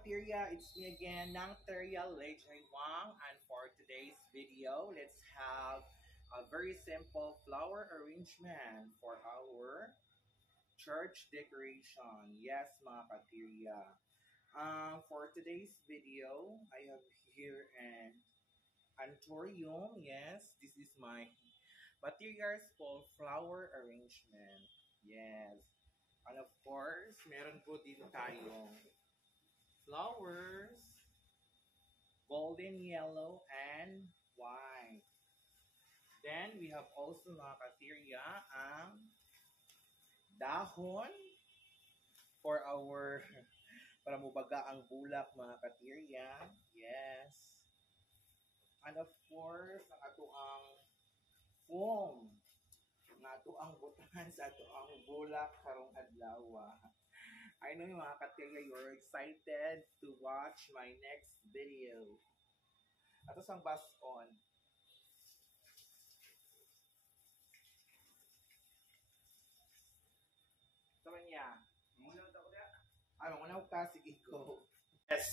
Kateria, it's me again, Nang Teria Lejay Wang, and for today's video, let's have a very simple flower arrangement for our church decoration. Yes, mga Kateria. For today's video, I have here an antorium. Yes, this is my materials for flower arrangement. Yes. And of course, meron po din tayong flowers, golden yellow, and white. Then, we have also mga katirya ang dahon for our, para mubaga ang bulak mga katirya. Yes. And of course, ang ato ang foam. Ang ato ang butan sa ato ang bulak karong adlaw. I know mga katirya, you're excited to watch my next video. Ato sang bason. Sama niya. Mangunaw ka, sige ko. Yes.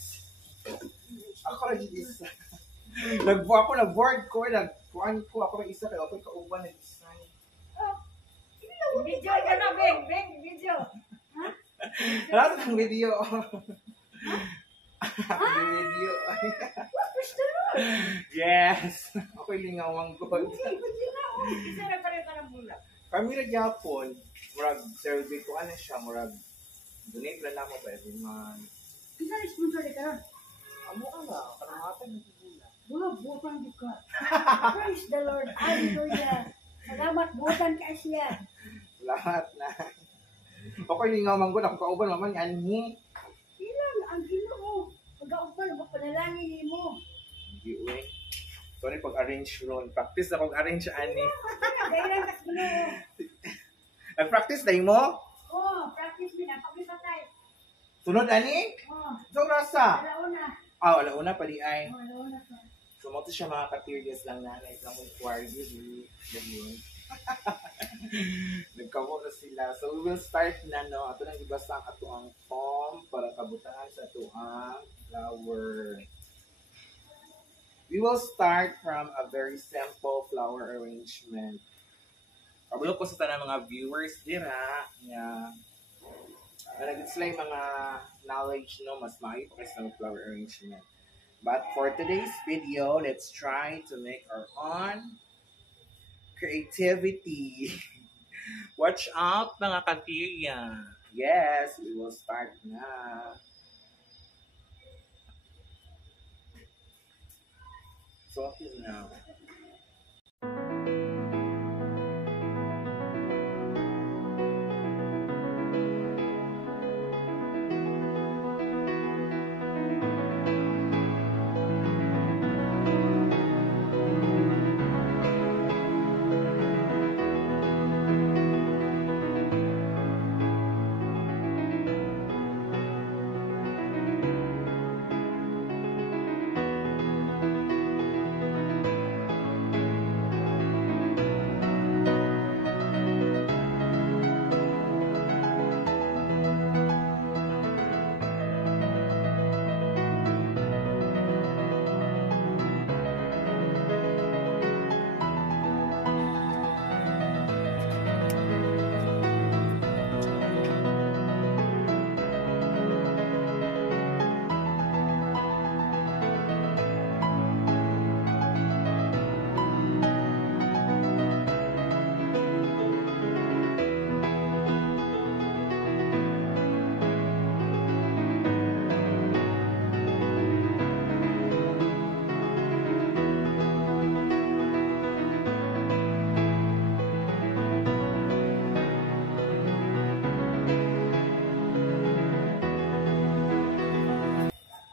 Ako rin isa. Nag-board ko, nag-kuhan ko, ako rin isa, kaya ako kauban nag-design. Video ka na, Beng, video. Lahat ng video. Video. Yes. Ako'y lingawang god. Isa na pa rin ka ng bulak. Kami na Japon, murag survey ko ano siya, murag donate lang ako ba every month. Isa na sponsor ka. Amo ka nga, karamatan ng bulak. Wow, butan di ka. Praise the Lord. Hallelujah. Salamat, butan ka siya. Lahat na. Ako'y lingawang god, ako kauban maman anhi. Ilan, ang Ginoo. Pag-aupan, panalangin mo. Hindi uwi. Sorry, pag-arrange ron. Practice na pag-arrange ani. Gailan ka Ginoo. Nag-practice na mo? Oh, practice mo na. Pag-isa tayo. Sunod ani? Oh, So, rasa? alauna. Wala una pa di ay. Oh, alauna ka. So, mo to siya mga ka-tearless lang nanay. Lang mo choir yun. Ganyan. Nagkawo na sila. So, we will start na, no? Ato nang ibasa ang ato ang foam para kabutaan sa ato ang flower. We will start from a very simple flower arrangement. Kabalo ko sa tanang mga viewers dira. Yeah. Naging sila yung mga knowledge, no? Mas maayo pa kasi ng flower arrangement. But for today's video, let's try to make our own creativity. Watch out, mga katirya. Yes, we will start na. So, up to now.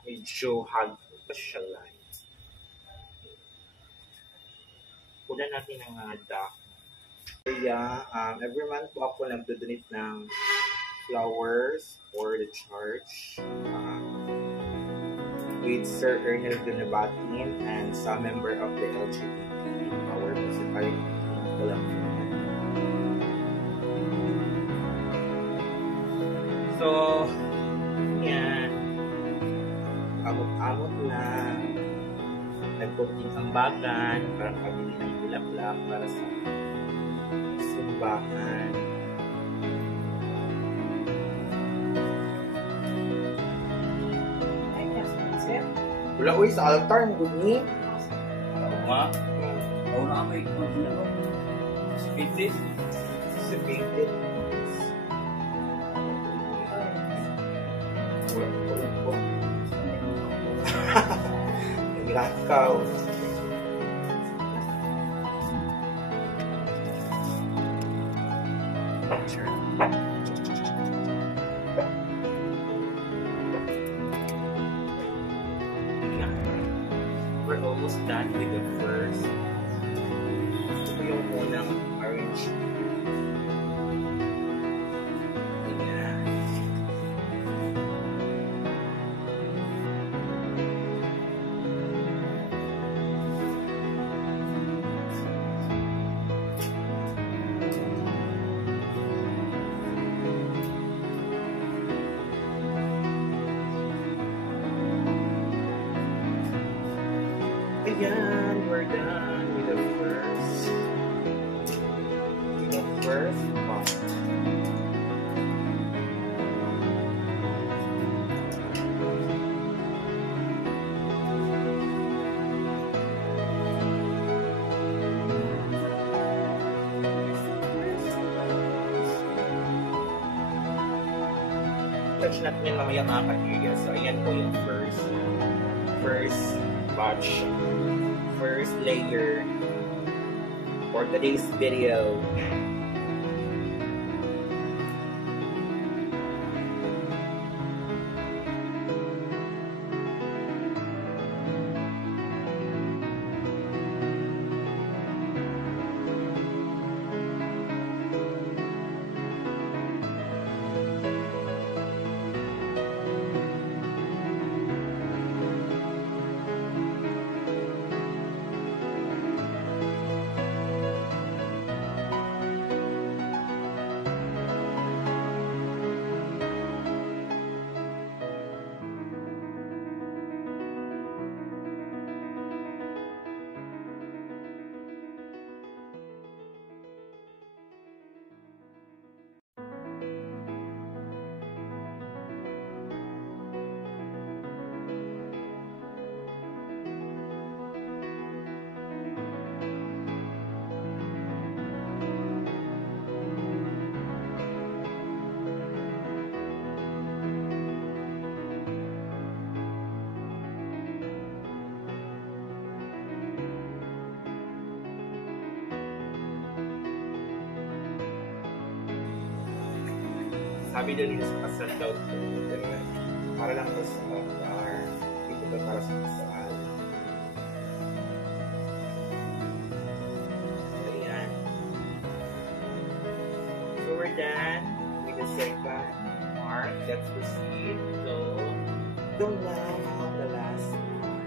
Medyo hug siya light. Kunan natin ang dahon. Kaya, every month po ako nagdodonate ng flowers for the church. With Sir Ernest Gunabatin and some member of the LGBT, our municipality in Colombia. So, yan. amot lang. Nagkunting ambagan para pabili ng bulaklak para sa simbahan. Wala uy sa altar ng guni. Oo nga. Oo na may speed Si Bigit. Wala po. Naglakaw. We're almost done with the first. Ito yung unang arrangement. Ayan. Ayan, we're done with the first part. Touch natin yan mamaya mga katigya. So, ayan po yung first batch, first layer for today's video. Sabi daw nila sa kasal daw ito. Para lang ito sa altar. Ito ba para sa kasal? Ayan. So we're done with the second part. Let's proceed to now the last part.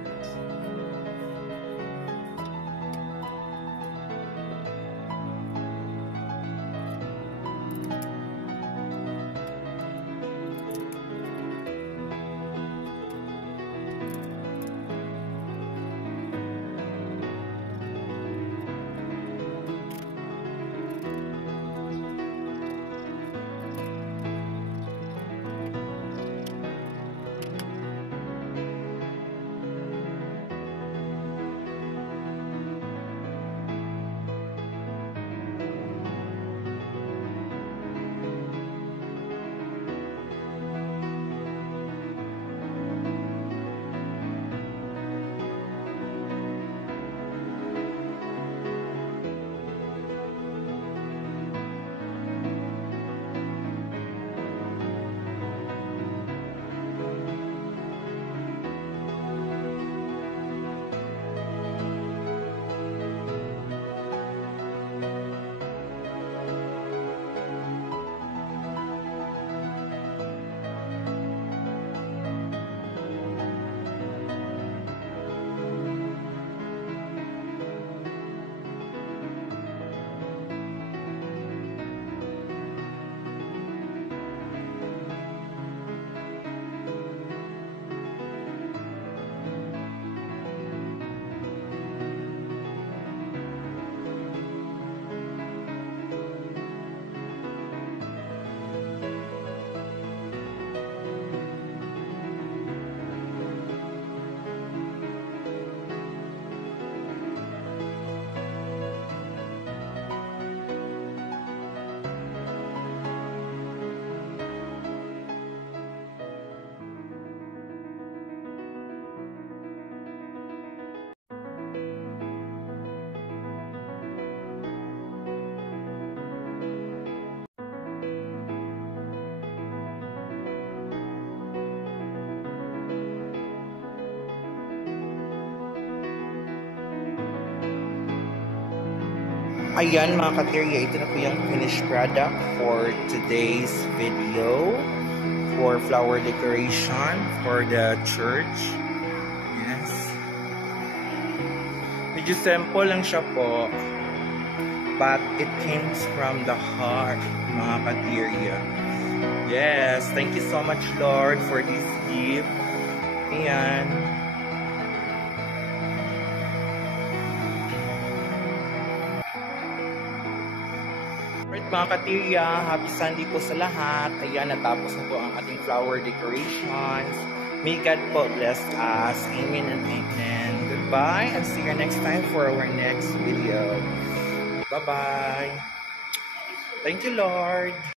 Ayan mga katerya, ito na po yung finished product for today's video for flower decoration for the church. Yes. Medyo simple lang siya po, but it came from the heart, mga katerya. Yes, thank you so much Lord for this gift. Ayan. Alright mga katerya, happy Sunday po sa lahat. Ayan, natapos na po ang ating flower decorations. May God po bless us. Amen and amen. Goodbye and see you next time for our next video. Bye-bye. Thank you, Lord.